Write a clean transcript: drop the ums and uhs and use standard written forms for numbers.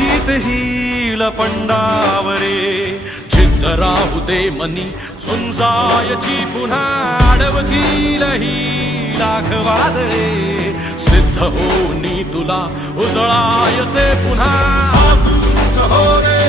जित हिल पंडावरे जिद्द राहू दे मनी झुंजायची पुन्हा अडवतील ही लाख वादळे सिद्ध होनी तुला उजळायचे पुन्हा हो रे